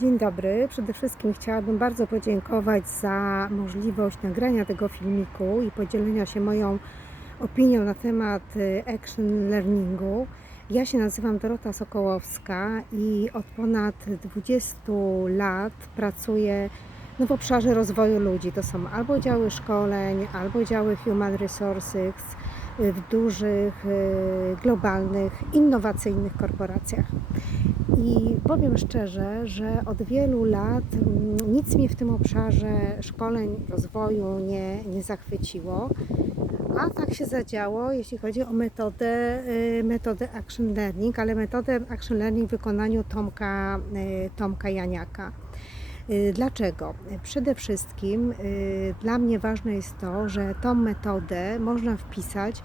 Dzień dobry. Przede wszystkim chciałabym bardzo podziękować za możliwość nagrania tego filmiku i podzielenia się moją opinią na temat y, action learningu. Ja się nazywam Dorota Sokołowska i od ponad 20 lat pracuję no, w obszarze rozwoju ludzi. To są albo działy szkoleń, albo działy human resources y, w dużych, y, globalnych, innowacyjnych korporacjach. I powiem szczerze, że od wielu lat mm, nic mnie w tym obszarze szkoleń, rozwoju nie, nie zachwyciło. A tak się zadziało, jeśli chodzi o metodę, y, metodę Action Learning, ale metodę Action Learning w wykonaniu Tomka, y, Tomka Janiaka. Y, Dlaczego? Przede wszystkim dla mnie ważne jest to, że tą metodę można wpisać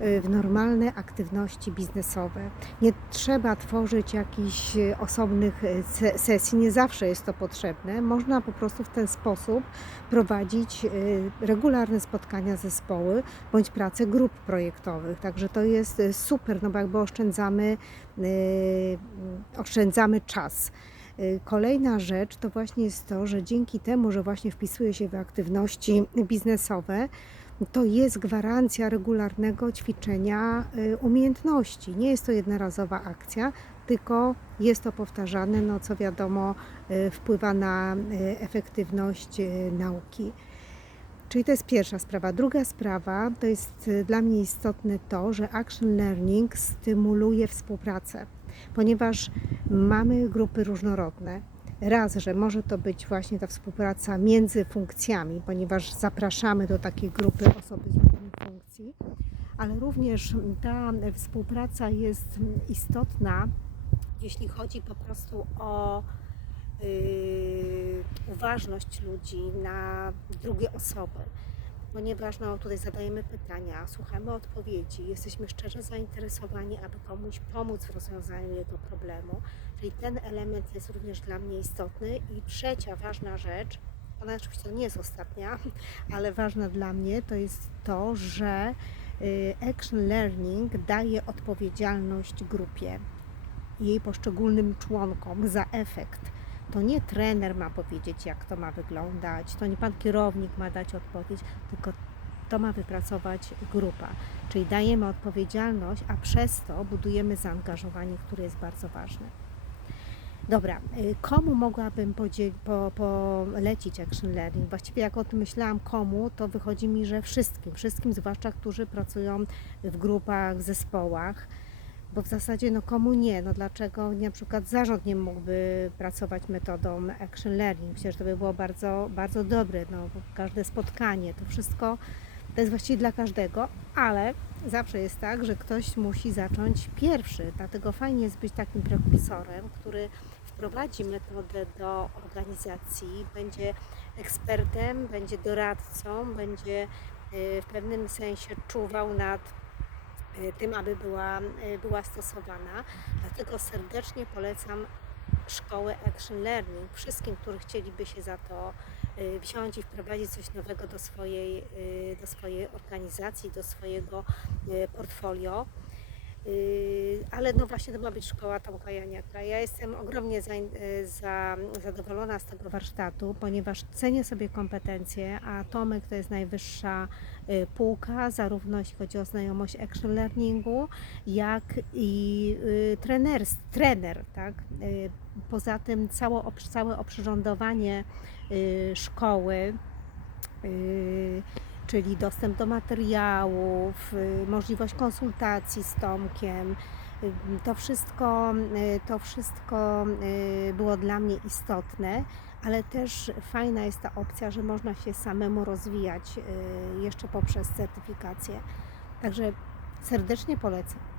w normalne aktywności biznesowe. Nie trzeba tworzyć jakichś y, osobnych y, se- sesji, nie zawsze jest to potrzebne. Można po prostu w ten sposób prowadzić y, regularne spotkania zespoły bądź pracę grup projektowych. Także to jest y, super, no bo jakby oszczędzamy, y, oszczędzamy czas. Y, Kolejna rzecz to właśnie jest to, że dzięki temu, że właśnie wpisuje się w aktywności biznesowe, to jest gwarancja regularnego ćwiczenia y, umiejętności. Nie jest to jednorazowa akcja, tylko jest to powtarzane, no co wiadomo, y, wpływa na y, efektywność nauki. Czyli to jest pierwsza sprawa. Druga sprawa to jest dla mnie istotne to, że action learning stymuluje współpracę, ponieważ mamy grupy różnorodne. Raz, że może to być właśnie ta współpraca między funkcjami, ponieważ zapraszamy do takiej grupy osoby z różnych funkcji, ale również ta współpraca jest istotna, jeśli chodzi po prostu o yy, uważność ludzi na drugie osoby. Ponieważ no, tutaj zadajemy pytania, słuchamy odpowiedzi, jesteśmy szczerze zainteresowani, aby komuś pomóc w rozwiązaniu jego problemu. Czyli ten element jest również dla mnie istotny. I trzecia ważna rzecz, ona oczywiście nie jest ostatnia, ale ważna dla mnie, to jest to, że y, action learning daje odpowiedzialność grupie jej poszczególnym członkom za efekt. To nie trener ma powiedzieć, jak to ma wyglądać, to nie pan kierownik ma dać odpowiedź, tylko to ma wypracować grupa. Czyli dajemy odpowiedzialność, a przez to budujemy zaangażowanie, które jest bardzo ważne. Dobra, y, komu mogłabym po, polecić Action Learning? Właściwie jak o tym myślałam, komu, to wychodzi mi, że wszystkim. Wszystkim, zwłaszcza, którzy pracują w grupach, zespołach. Bo w zasadzie, no komu nie? No dlaczego na przykład zarząd nie mógłby pracować metodą Action Learning? Myślę, że to by było bardzo, bardzo dobre. No, każde spotkanie, to wszystko to jest właściwie dla każdego, ale zawsze jest tak, że ktoś musi zacząć pierwszy. Dlatego fajnie jest być takim profesorem, który wprowadzi metodę do organizacji, będzie ekspertem, będzie doradcą, będzie y, w pewnym sensie czuwał nad tym, aby była, y, była stosowana. Dlatego serdecznie polecam szkołę Action Learning wszystkim, którzy chcieliby się za to y, wziąć i wprowadzić coś nowego do swojej, y, do swojej organizacji, do swojego y, portfolio. Y, Ale no właśnie to ma być szkoła Tomka Janiaka. Ja jestem ogromnie za, y, za, zadowolona z tego warsztatu, ponieważ cenię sobie kompetencje, a Tomek to jest najwyższa y, półka, zarówno jeśli chodzi o znajomość action learningu, jak i trener, trener tak? Poza tym całe, całe oprzyrządowanie szkoły, czyli dostęp do materiałów, y, możliwość konsultacji z Tomkiem. y, To wszystko, y, to wszystko było dla mnie istotne, ale też fajna jest ta opcja, że można się samemu rozwijać jeszcze poprzez certyfikację. Także serdecznie polecam.